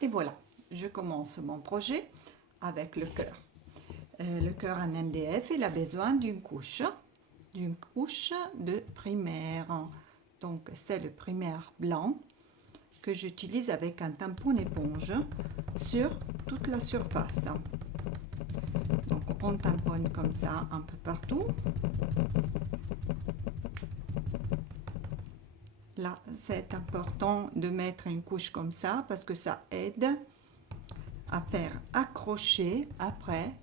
Et voilà, je commence mon projet avec le cœur. Le cœur en MDF, il a besoin d'une couche de primaire. Donc c'est le primaire blanc que j'utilise avec un tampon éponge sur toute la surface. Donc on tamponne comme ça un peu partout. Là, c'est important de mettre une couche comme ça parce que ça aide à faire accrocher après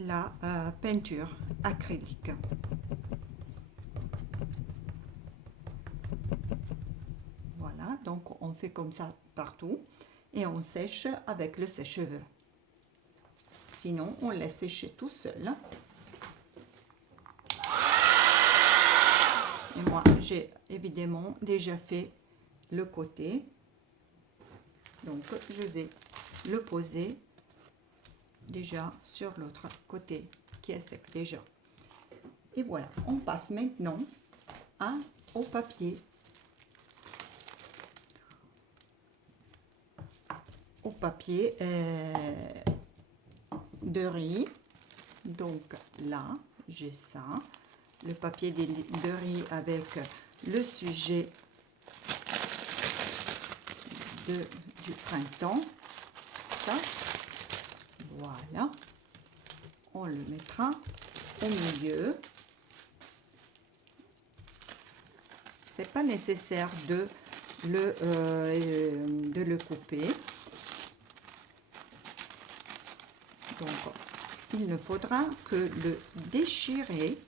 la peinture acrylique. Voilà, donc on fait comme ça partout et on sèche avec le sèche-cheveux. Sinon, on laisse sécher tout seul. Et moi, j'ai évidemment déjà fait le côté. Donc, je vais le poser déjà sur l'autre côté qui est sec déjà. Et voilà, on passe maintenant au papier. Au papier de riz. Donc là, j'ai ça. Le papier de riz avec le sujet du printemps. Ça, voilà. On le mettra au milieu. C'est pas nécessaire de le couper. Donc, il ne faudra que le déchirer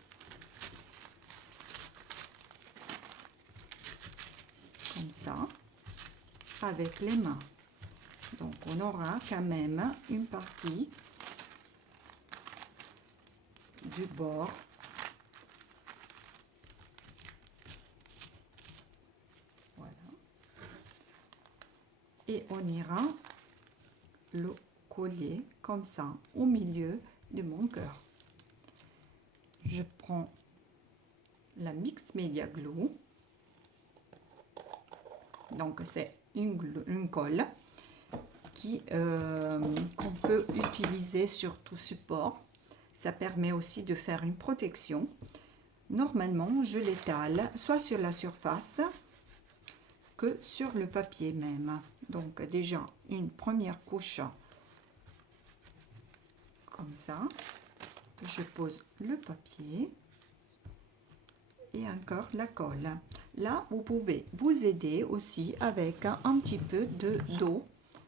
comme ça avec les mains. Donc, on aura quand même une partie du bord. Voilà. Et on ira le coller comme ça au milieu de mon cœur. Je prends la Mix Media Glue. Donc c'est une colle qu'on peut utiliser sur tout support. Ça permet aussi de faire une protection. Normalement, je l'étale soit sur la surface que sur le papier même. Donc déjà une première couche comme ça. Je pose le papier et encore la colle. Là, vous pouvez vous aider aussi avec un petit peu d'eau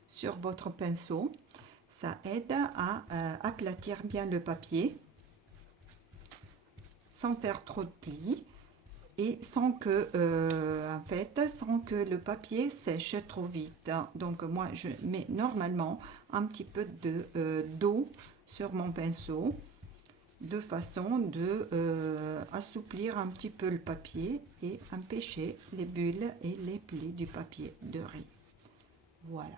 sur votre pinceau. Ça aide à aplatir bien le papier sans faire trop de plis et sans que le papier sèche trop vite. Donc moi, je mets normalement un petit peu d'eau sur mon pinceau de façon de assouplir un petit peu le papier et empêcher les bulles et les plis du papier de riz. Voilà.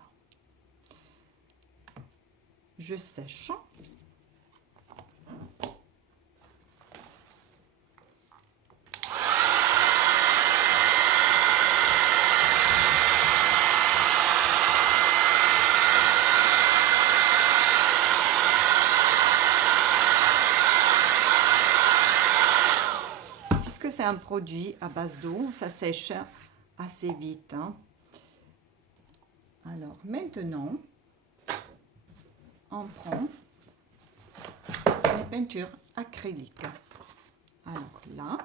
Je sèche. C'est un produit à base d'eau, ça sèche assez vite. Alors maintenant, on prend les peintures acryliques. Alors là,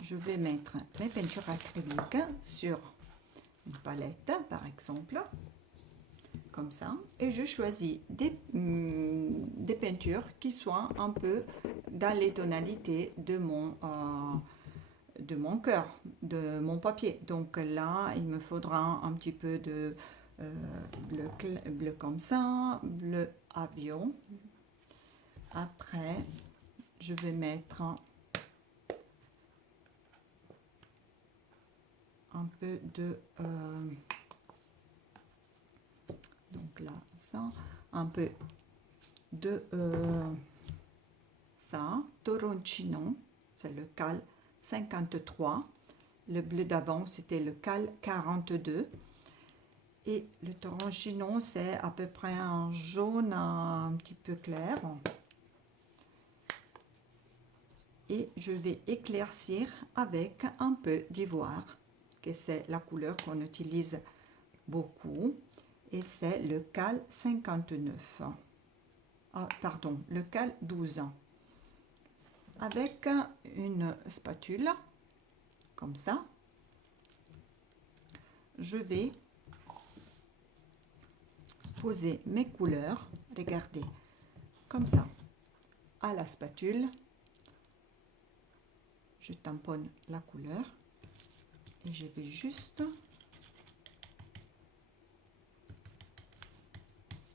je vais mettre mes peintures acryliques sur une palette, par exemple, comme ça, et je choisis des peintures qui soient un peu dans les tonalités de mon cœur, de mon papier. Donc là, il me faudra un petit peu de bleu comme ça, bleu avion. Après, je vais mettre un peu de donc là, ça, un peu de ça, Toroncino, c'est le cal 53. Le bleu d'avant, c'était le Cal 42. Et le Toronchino, c'est à peu près un jaune un petit peu clair. Et je vais éclaircir avec un peu d'ivoire, que c'est la couleur qu'on utilise beaucoup. Et c'est le Cal 59. Ah, pardon, le Cal 12. Avec une spatule, comme ça, je vais poser mes couleurs, regardez, comme ça, à la spatule. Je tamponne la couleur et je vais juste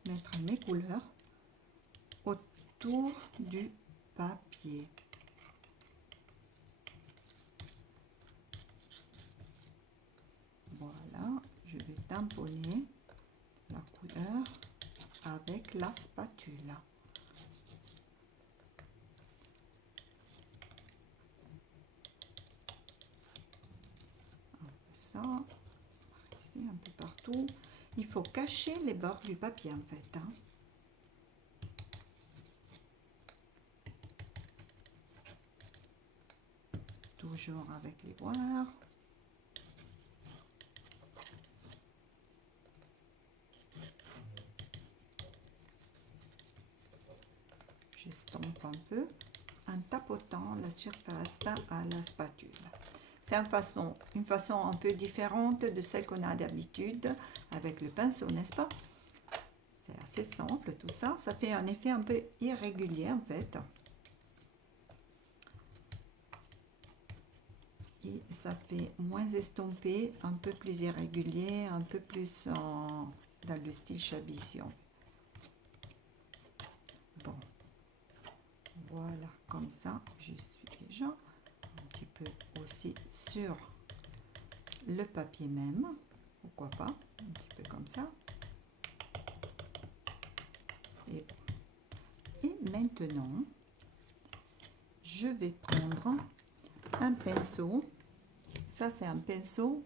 mettre mes couleurs autour du papier. Voilà, je vais tamponner la couleur avec la spatule. Ça, ici un peu partout. Il faut cacher les bords du papier en fait. Toujours avec l'ivoire. J'estompe un peu en tapotant la surface à la spatule. C'est une façon un peu différente de celle qu'on a d'habitude avec le pinceau, n'est-ce pas? C'est assez simple tout ça. Ça fait un effet un peu irrégulier en fait. Et ça fait moins estompé, un peu plus irrégulier, un peu plus dans le style Chabition. Bon, voilà, comme ça, je suis déjà un petit peu aussi sur le papier même, pourquoi pas, un petit peu comme ça. Et maintenant, je vais prendre un pinceau. Ça, c'est un pinceau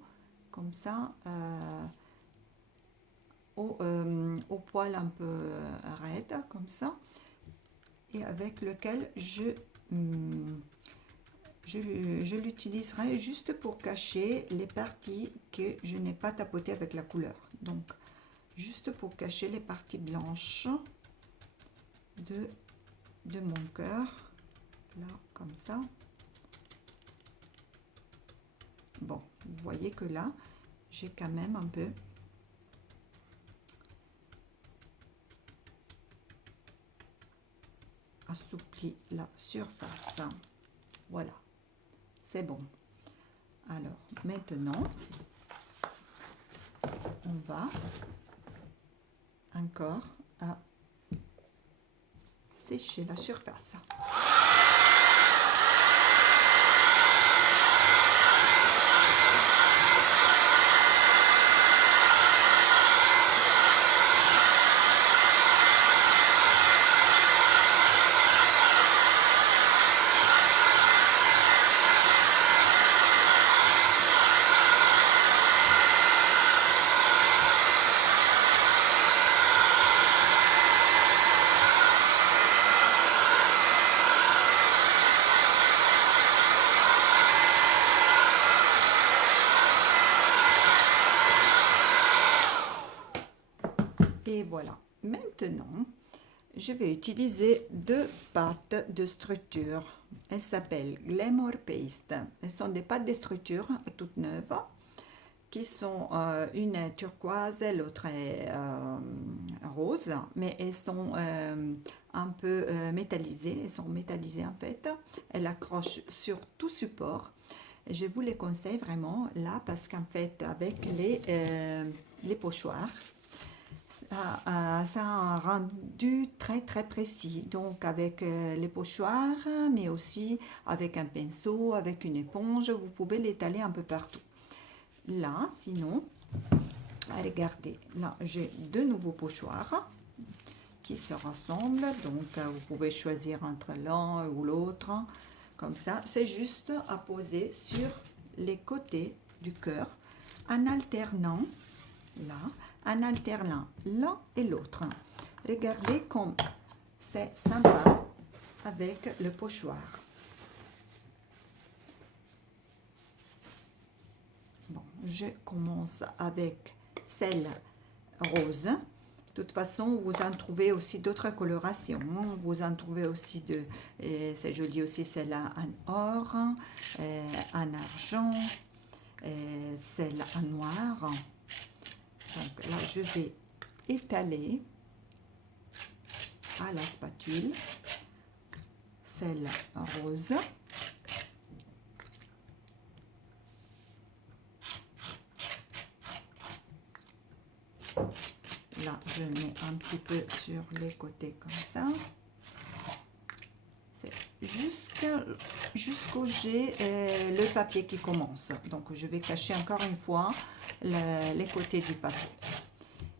comme ça, au poil un peu raide, comme ça, et avec lequel je l'utiliserai juste pour cacher les parties que je n'ai pas tapotées avec la couleur. Donc, juste pour cacher les parties blanches de mon cœur, là, comme ça. Bon, vous voyez que là, j'ai quand même un peu assoupli la surface. Voilà, c'est bon. Alors, maintenant, on va encore à sécher la surface. Et voilà, maintenant, je vais utiliser deux pâtes de structure. Elles s'appellent Glamour Paste. Elles sont des pâtes de structure toutes neuves, qui sont une est turquoise et l'autre est rose, mais elles sont un peu métallisées. Elles sont métallisées en fait. Elles accrochent sur tout support. Je vous les conseille vraiment là parce qu'en fait, avec les pochoirs, ça a un rendu très précis, donc avec les pochoirs, mais aussi avec un pinceau, avec une éponge, vous pouvez l'étaler un peu partout. Là, sinon, regardez, là j'ai deux nouveaux pochoirs qui se ressemblent, donc vous pouvez choisir entre l'un ou l'autre, comme ça, c'est juste à poser sur les côtés du cœur en alternant l'un et l'autre. Regardez comme c'est sympa avec le pochoir. Bon, je commence avec celle rose. De toute façon, vous en trouvez aussi d'autres colorations. Vous en trouvez aussi c'est joli aussi celle-là en or, en argent, celle en noir. Donc là, je vais étaler à la spatule celle rose. Là, je mets un petit peu sur les côtés comme ça. C'est jusqu'au j'ai le papier qui commence. Donc, je vais cacher encore une fois les côtés du papier.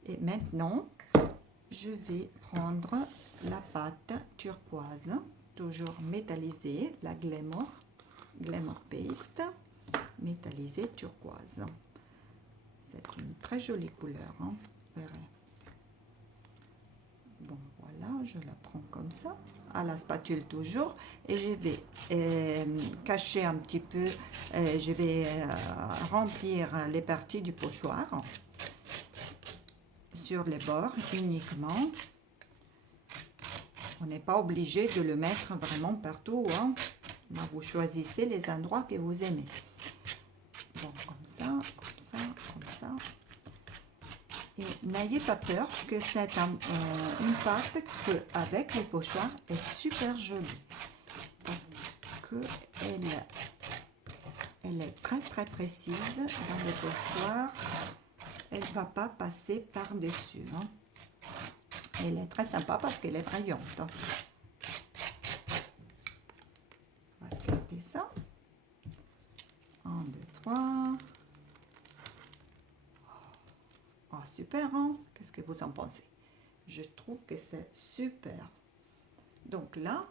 Et maintenant, je vais prendre la pâte turquoise, toujours métallisée, la Glamour Paste, métallisée turquoise. C'est une très jolie couleur, hein, vous verrez. Bon, voilà, je la prends comme ça, à la spatule toujours, et je vais cacher un petit peu, je vais remplir les parties du pochoir sur les bords uniquement. On n'est pas obligé de le mettre vraiment partout, hein. Vous choisissez les endroits que vous aimez. Bon, comme ça, comme ça, comme ça. Et n'ayez pas peur que c'est une pâte qui, avec le pochoir, est super jolie. Parce qu'elle est très très précise dans le pochoir. Elle ne va pas passer par-dessus. Hein. Elle est très sympa parce qu'elle est brillante. On va regarder ça. 1, 2, 3. Oh, super, hein? Qu'est-ce que vous en pensez? Je trouve que c'est super. Donc là,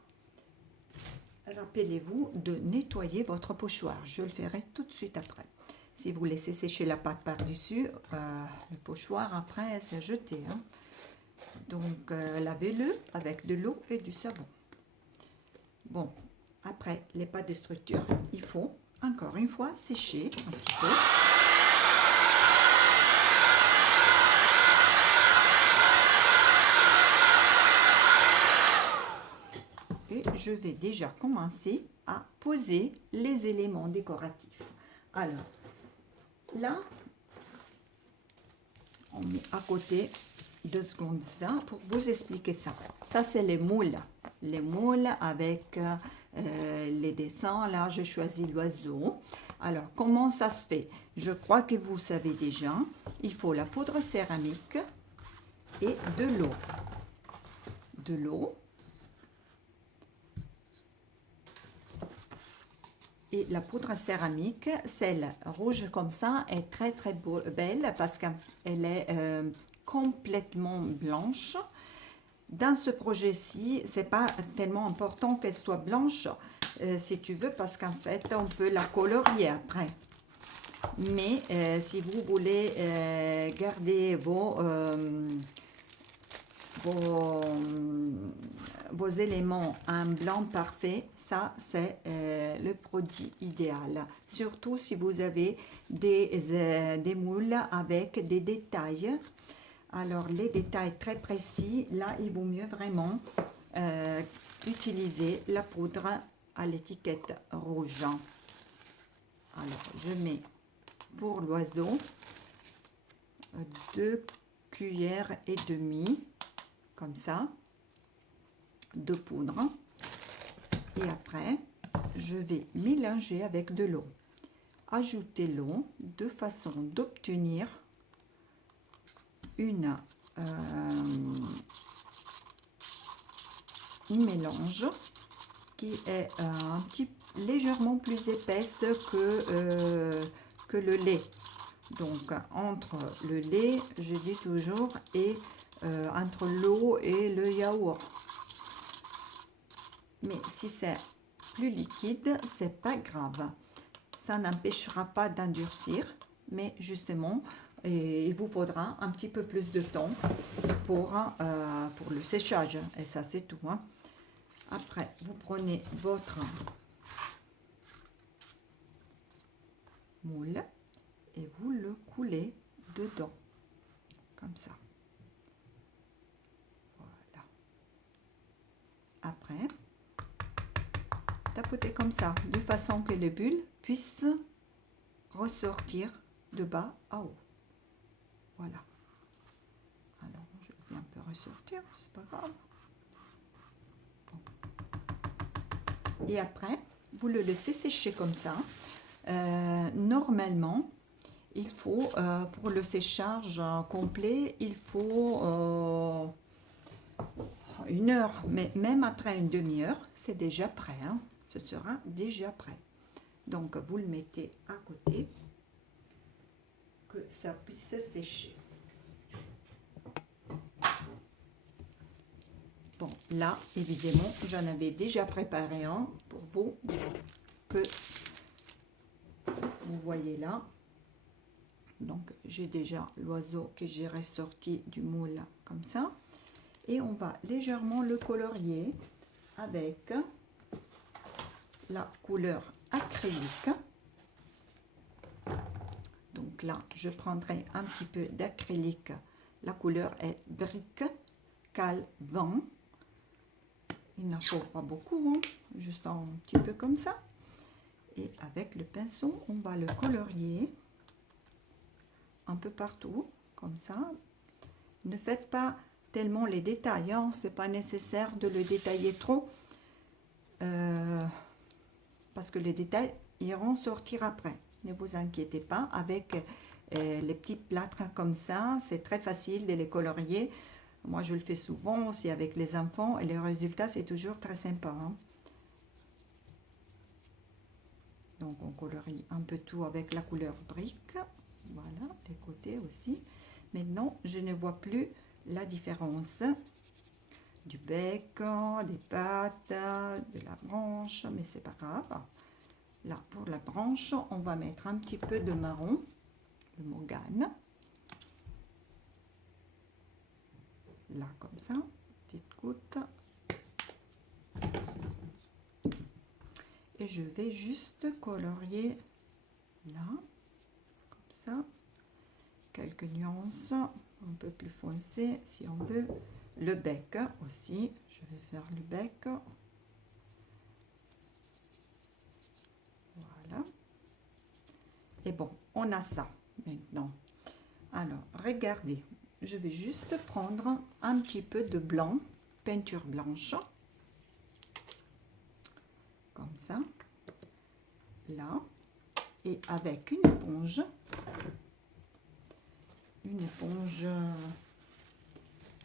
rappelez-vous de nettoyer votre pochoir. Je le ferai tout de suite après. Si vous laissez sécher la pâte par-dessus, le pochoir après, c'est jeté. Hein? Donc, lavez-le avec de l'eau et du savon. Bon, après les pâtes de structure, il faut encore une fois sécher un petit peu. Et je vais déjà commencer à poser les éléments décoratifs. Alors, là, on met à côté 2 secondes ça pour vous expliquer ça. Ça, c'est les moules. Les moules avec les dessins. Là, je choisis l'oiseau. Alors, comment ça se fait? Je crois que vous savez déjà. Il faut la poudre céramique et de l'eau. De l'eau. Et la poudre céramique, celle rouge comme ça, est très très belle parce qu'elle est complètement blanche. Dans ce projet-ci, c'est pas tellement important qu'elle soit blanche, si tu veux, parce qu'en fait, on peut la colorier après. Mais si vous voulez garder vos éléments en blanc parfait, ça c'est le produit idéal. Surtout si vous avez des moules avec des détails. Alors les détails très précis, là il vaut mieux vraiment utiliser la poudre à l'étiquette rouge. Alors je mets pour l'oiseau 2 cuillères et demie comme ça de poudre, et après je vais mélanger avec de l'eau, ajouter l'eau de façon d'obtenir un mélange qui est légèrement plus épaisse que le lait. Donc entre le lait, je dis toujours, et entre l'eau et le yaourt. Mais si c'est plus liquide, c'est pas grave. ça n'empêchera pas d'endurcir, mais justement, il vous faudra un petit peu plus de temps pour le séchage. Et ça, c'est tout. Hein. Après, vous prenez votre moule et vous le coulez dedans, comme ça. Voilà. Après, tapotez comme ça, de façon que les bulles puissent ressortir de bas à haut. Voilà. Alors, je vais un peu ressortir, c'est pas grave. Bon. Et après, vous le laissez sécher comme ça. Normalement, il faut, pour le séchage complet, il faut 1 heure, mais même après une demi-heure, c'est déjà prêt. Hein. Ce sera déjà prêt. Donc, vous le mettez à côté, que ça puisse sécher. Bon, là, évidemment, j'en avais déjà préparé un pour vous, que vous voyez là. Donc, j'ai déjà l'oiseau que j'ai ressorti du moule comme ça. Et on va légèrement le colorier avec la couleur acrylique. Donc là, je prendrai un petit peu d'acrylique. La couleur est brique calvant. Il n'en faut pas beaucoup, hein, juste un petit peu comme ça. Et avec le pinceau, on va le colorier un peu partout, comme ça. Ne faites pas tellement les détails, hein, c'est pas nécessaire de le détailler trop, parce que les détails iront sortir après. Ne vous inquiétez pas, avec les petits plâtres comme ça, c'est très facile de les colorier. Moi, je le fais souvent aussi avec les enfants et le résultat, c'est toujours très sympa. Hein. Donc, on colorie un peu tout avec la couleur brique. Voilà, les côtés aussi. Maintenant, je ne vois plus la différence du bec, des pattes, de la branche, mais c'est pas grave. Là, pour la branche, on va mettre un petit peu de marron, le mogane. Là, comme ça, petite goutte. Et je vais juste colorier là, comme ça. Quelques nuances, un peu plus foncées si on veut. Le bec aussi, je vais faire le bec. Voilà. Et bon, on a ça maintenant. Alors, regardez, je vais juste prendre un petit peu de blanc, peinture blanche. Comme ça. Là. Et avec une éponge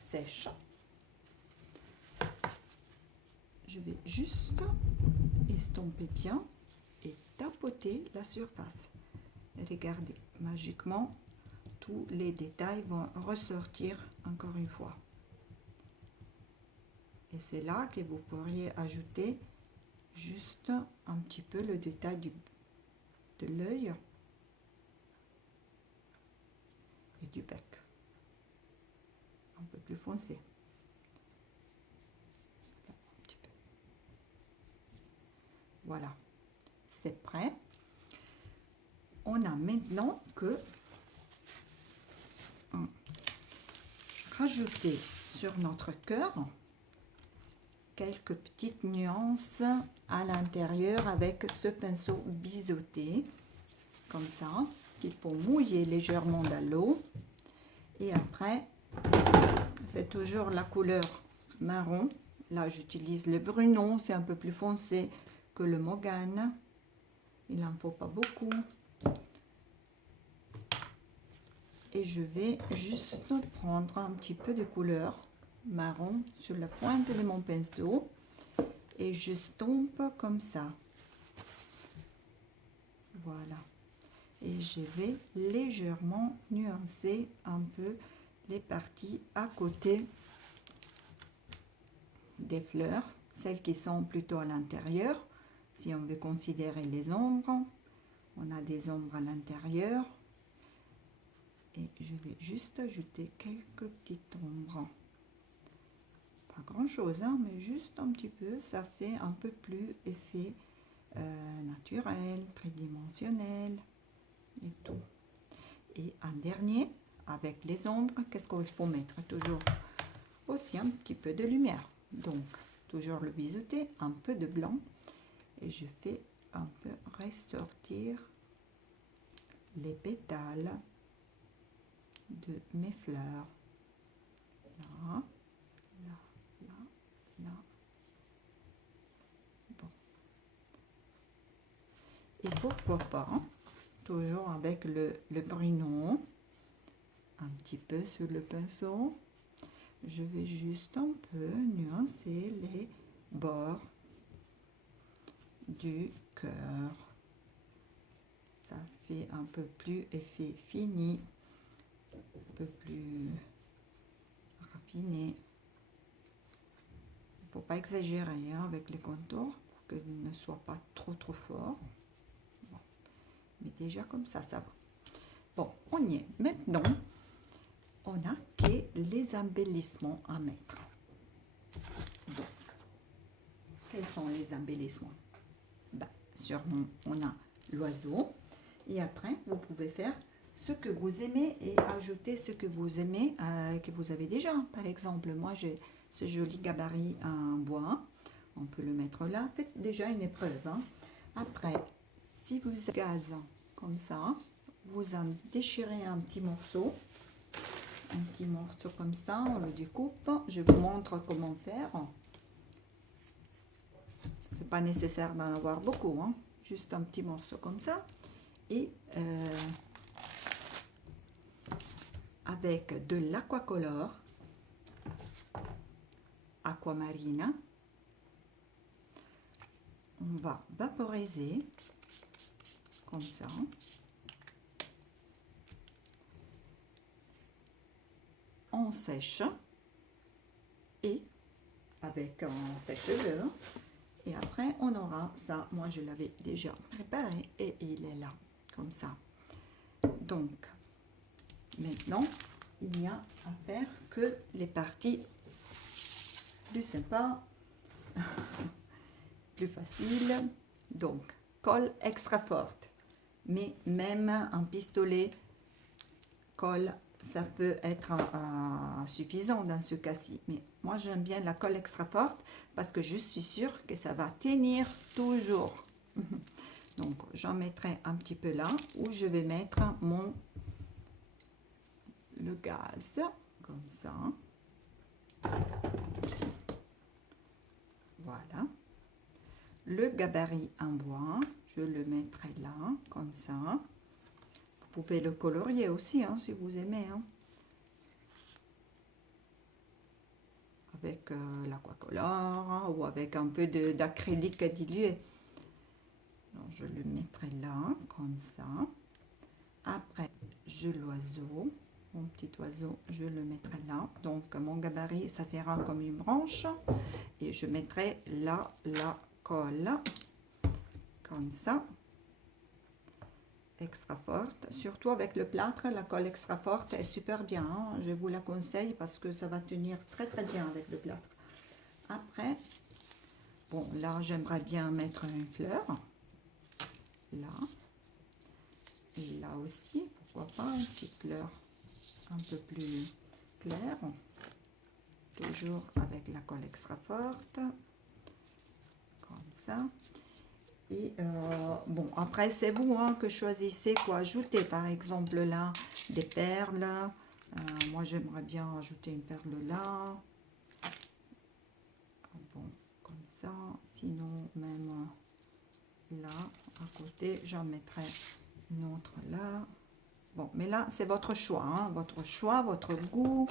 sèche. Je vais juste estomper bien et tapoter la surface. Et regardez, magiquement, tous les détails vont ressortir encore une fois. Et c'est là que vous pourriez ajouter juste un petit peu le détail de l'œil et du bec. Un peu plus foncé. Un petit peu. Voilà, c'est prêt. On a maintenant que rajouter sur notre cœur quelques petites nuances à l'intérieur avec ce pinceau biseauté, comme ça, qu'il faut mouiller légèrement dans l'eau. Et après, c'est toujours la couleur marron. Là, j'utilise le brunon, c'est un peu plus foncé que le mogane. Il n'en faut pas beaucoup. Et je vais juste prendre un petit peu de couleur marron sur la pointe de mon pinceau et je stompe comme ça. Voilà. Et je vais légèrement nuancer un peu les parties à côté des fleurs, celles qui sont plutôt à l'intérieur, si on veut considérer les ombres, On a des ombres à l'intérieur. Et je vais juste ajouter quelques petites ombres. Pas grand chose, hein, mais juste un petit peu. Ça fait un peu plus effet naturel, tridimensionnel et tout. Et un dernier, avec les ombres, qu'est-ce qu'il faut mettre? Toujours aussi un petit peu de lumière. Donc, toujours le biseauté, un peu de blanc. Et je fais un peu ressortir les pétales de mes fleurs. Là, là, là, là. Bon. Et pourquoi pas, toujours avec le brunon, un petit peu sur le pinceau, je vais juste un peu nuancer les bords du cœur. Ça fait un peu plus effet fini, un peu plus raffiné. Il ne faut pas exagérer hein, avec les contours pour qu'ils ne soient pas trop forts. Bon. Mais déjà comme ça va. Bon, on y est. Maintenant, on n'a que les embellissements à mettre. Donc, quels sont les embellissements? Ben, sûrement, on a l'oiseau. Et après, vous pouvez faire ce que vous aimez et ajouter ce que vous aimez, que vous avez déjà. Par exemple, moi, j'ai ce joli gabarit en bois. On peut le mettre là. Faites déjà une épreuve. Hein. Après, si vous avez gaz comme ça, vous en déchirez un petit morceau. Un petit morceau comme ça, on le découpe. Je vous montre comment faire. C'est pas nécessaire d'en avoir beaucoup. Hein. Juste un petit morceau comme ça. Et avec de l'aquacolor aquamarine, on va vaporiser comme ça. On sèche et avec un sèche-cheveux et après on aura ça. Moi je l'avais déjà préparé et il est là comme ça. Donc maintenant il n'y a à faire que les parties plus sympas, plus faciles. Donc colle extra forte, mais même un pistolet colle ça peut être suffisant dans ce cas-ci. Mais moi, j'aime bien la colle extra forte parce que je suis sûre que ça va tenir toujours. Donc, j'en mettrai un petit peu là où je vais mettre le gaz, comme ça. Voilà. Le gabarit en bois, je le mettrai là, comme ça. Vous pouvez le colorier aussi, hein, si vous aimez. Hein. Avec l'aquacolor hein, ou avec un peu d'acrylique dilué. Donc, je le mettrai là, comme ça. Après, l'oiseau, mon petit oiseau, je le mettrai là. Donc, mon gabarit, ça fera comme une branche. Et je mettrai là la colle, comme ça. Extra forte, surtout avec le plâtre, la colle extra forte est super bien, hein. Je vous la conseille parce que ça va tenir très bien avec le plâtre. Après, bon là j'aimerais bien mettre une fleur, là, et là aussi, pourquoi pas une petite fleur un peu plus claire, toujours avec la colle extra forte, comme ça. Et bon, après c'est vous hein, que choisissez quoi ajouter. Par exemple là, des perles. Moi j'aimerais bien ajouter une perle là. Bon, comme ça. Sinon même là, à côté, j'en mettrai une autre là. Bon, mais là c'est votre choix. Hein, votre choix, votre goût.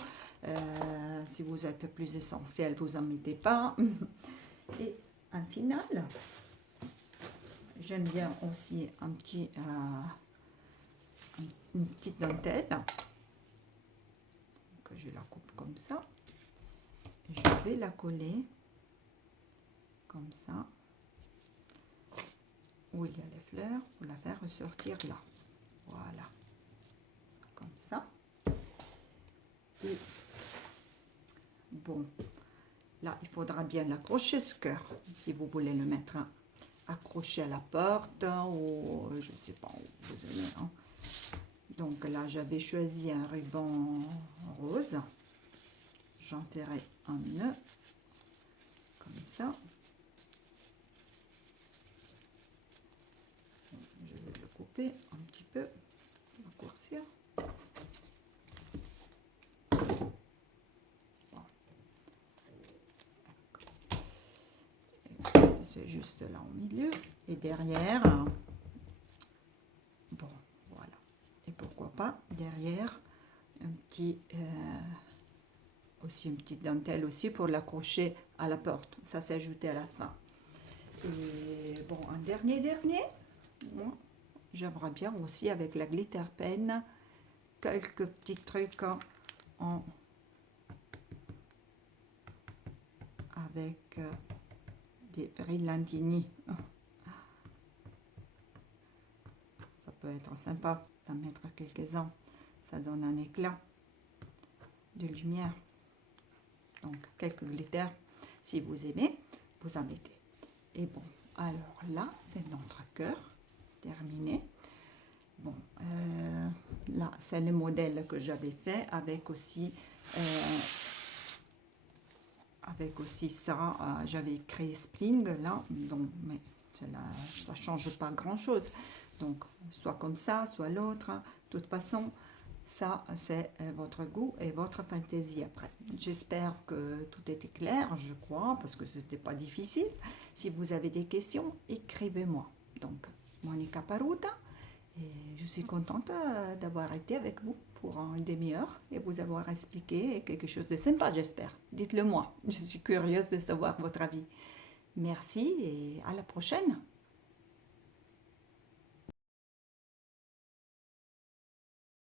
Si vous êtes plus essentiel, vous en mettez pas. Et un final. J'aime bien aussi une petite dentelle. Donc, je la coupe comme ça. Je vais la coller comme ça où il y a les fleurs, pour la faire ressortir là. Voilà, comme ça. Et bon, là, il faudra bien l'accrocher, ce cœur, si vous voulez le mettre accroché à la porte ou je ne sais pas où vous aimez. Hein. Donc là, j'avais choisi un ruban rose. J'en ferai un nœud, comme ça. Je vais le couper un petit peu, raccourcir. C'est juste là au milieu. Et derrière, bon, voilà. Et pourquoi pas, derrière, un petit... aussi une petite dentelle aussi pour l'accrocher à la porte. Ça s'est ajouté à la fin. Et bon, un dernier, bon, j'aimerais bien aussi avec la glitter pen quelques petits trucs en avec des brillantini. Ça peut être sympa d'en mettre quelques-uns. Ça donne un éclat de lumière. Donc quelques glitters, si vous aimez, vous en mettez. Et bon, alors là, c'est notre cœur terminé. Bon, là, c'est le modèle que j'avais fait avec aussi ça. J'avais créé Spring là, donc, mais ça ne change pas grand-chose. Donc, soit comme ça, soit l'autre. De toute façon, ça, c'est votre goût et votre fantaisie après. J'espère que tout était clair, je crois, parce que ce n'était pas difficile. Si vous avez des questions, écrivez-moi. Donc, Monica Paruta, et je suis contente d'avoir été avec vous pour une demi-heure et vous avoir expliqué quelque chose de sympa, j'espère. Dites-le moi, je suis curieuse de savoir votre avis. Merci et à la prochaine.